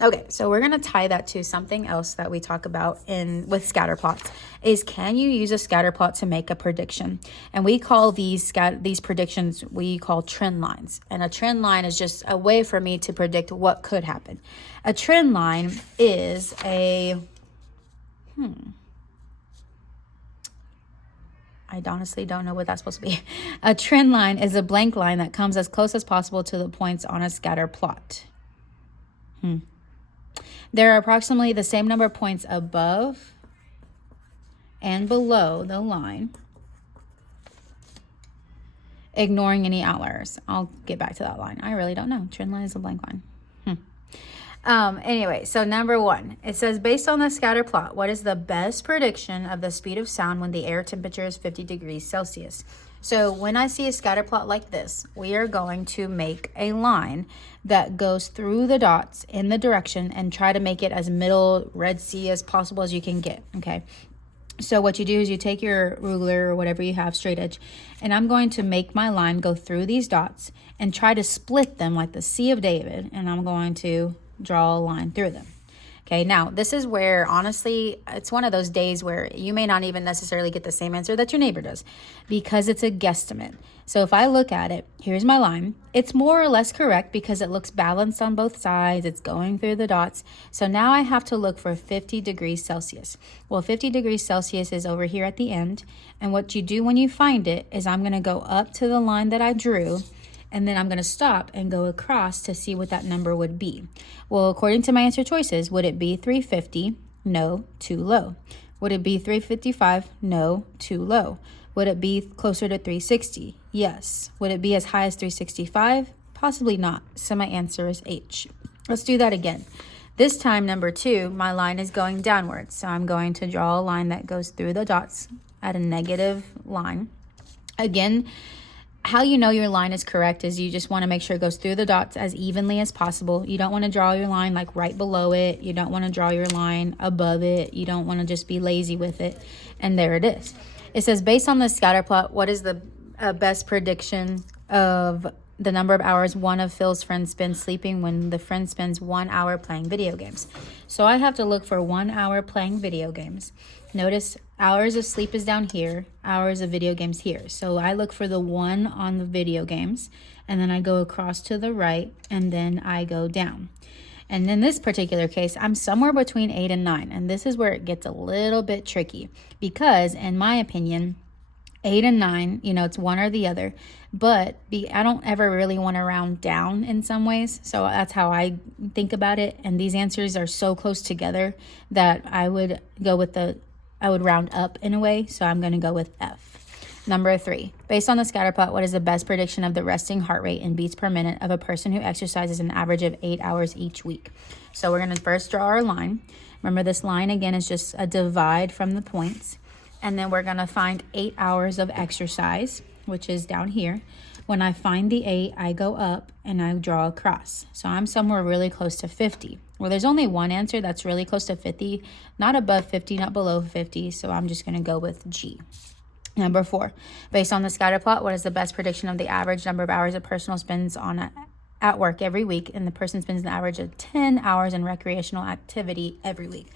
Okay, so we're going to tie that to something else that we talk about with scatterplots is, can you use a scatterplot to make a prediction? And we call these predictions, we call trend lines. And a trend line is just a way for me to predict what could happen. A trend line is I honestly don't know what that's supposed to be. A trend line is a blank line that comes as close as possible to the points on a scatter plot. There are approximately the same number of points above and below the line, ignoring any outliers. I'll get back to that line. I really don't know. Trend line is a blank line. Anyway, so number 1, it says, based on the scatter plot, what is the best prediction of the speed of sound when the air temperature is 50 degrees Celsius? So when I see a scatter plot like this, we are going to make a line that goes through the dots in the direction and try to make it as middle Red Sea as possible as you can get, okay? So what you do is you take your ruler or whatever you have, straight edge, and I'm going to make my line go through these dots and try to split them like the Sea of David, and I'm going to draw a line through them. Okay, now this is where, honestly, it's one of those days where you may not even necessarily get the same answer that your neighbor does because it's a guesstimate. So if I look at it, here's my line. It's more or less correct because it looks balanced on both sides. It's going through the dots. So now I have to look for 50 degrees Celsius. Well, 50 degrees Celsius is over here at the end. And what you do when you find it is I'm going to go up to the line that I drew, and then I'm going to stop and go across to see what that number would be. Well, according to my answer choices, would it be 350? No, too low. Would it be 355? No, too low. Would it be closer to 360? Yes. Would it be as high as 365? Possibly not. So my answer is H. Let's do that again. This time, number 2, my line is going downwards. So I'm going to draw a line that goes through the dots at a negative line. Again, how you know your line is correct is you just want to make sure it goes through the dots as evenly as possible. You don't want to draw your line like right below it. You don't want to draw your line above it. You don't want to just be lazy with it. And there it is. It says, based on the scatter plot, what is the best prediction of the number of hours one of Phil's friends spends sleeping when the friend spends 1 hour playing video games? So I have to look for 1 hour playing video games. Notice hours of sleep is down here, hours of video games here. So I look for the 1 on the video games, and then I go across to the right, and then I go down. And in this particular case, I'm somewhere between 8 and 9. And this is where it gets a little bit tricky because, in my opinion, 8 and 9, it's one or the other. But I don't ever really want to round down in some ways. So that's how I think about it. And these answers are so close together that I would round up in a way. So I'm going to go with F. Number 3, based on the scatterplot, what is the best prediction of the resting heart rate in beats per minute of a person who exercises an average of 8 hours each week? So we're going to first draw our line. Remember, this line again is just a divide from the points. And then we're going to find 8 hours of exercise, which is down here. When I find the 8, I go up and I draw a cross. So I'm somewhere really close to 50. Well, there's only one answer that's really close to 50, not above 50, not below 50. So I'm just going to go with G. Number 4, based on the scatter plot, what is the best prediction of the average number of hours a person spends at work every week? And the person spends an average of 10 hours in recreational activity every week.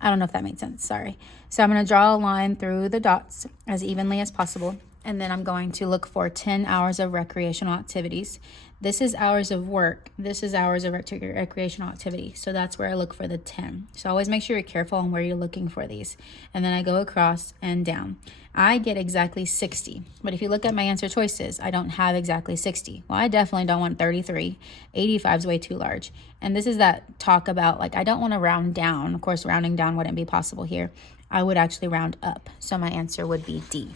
I don't know if that made sense. Sorry. So I'm going to draw a line through the dots as evenly as possible. And then I'm going to look for 10 hours of recreational activities. This is hours of work. This is hours of recreational activity. So that's where I look for the 10. So always make sure you're careful on where you're looking for these. And then I go across and down. I get exactly 60. But if you look at my answer choices, I don't have exactly 60. Well, I definitely don't want 33. 85 is way too large. And this is that talk about, I don't want to round down. Of course, rounding down wouldn't be possible here. I would actually round up. So my answer would be D.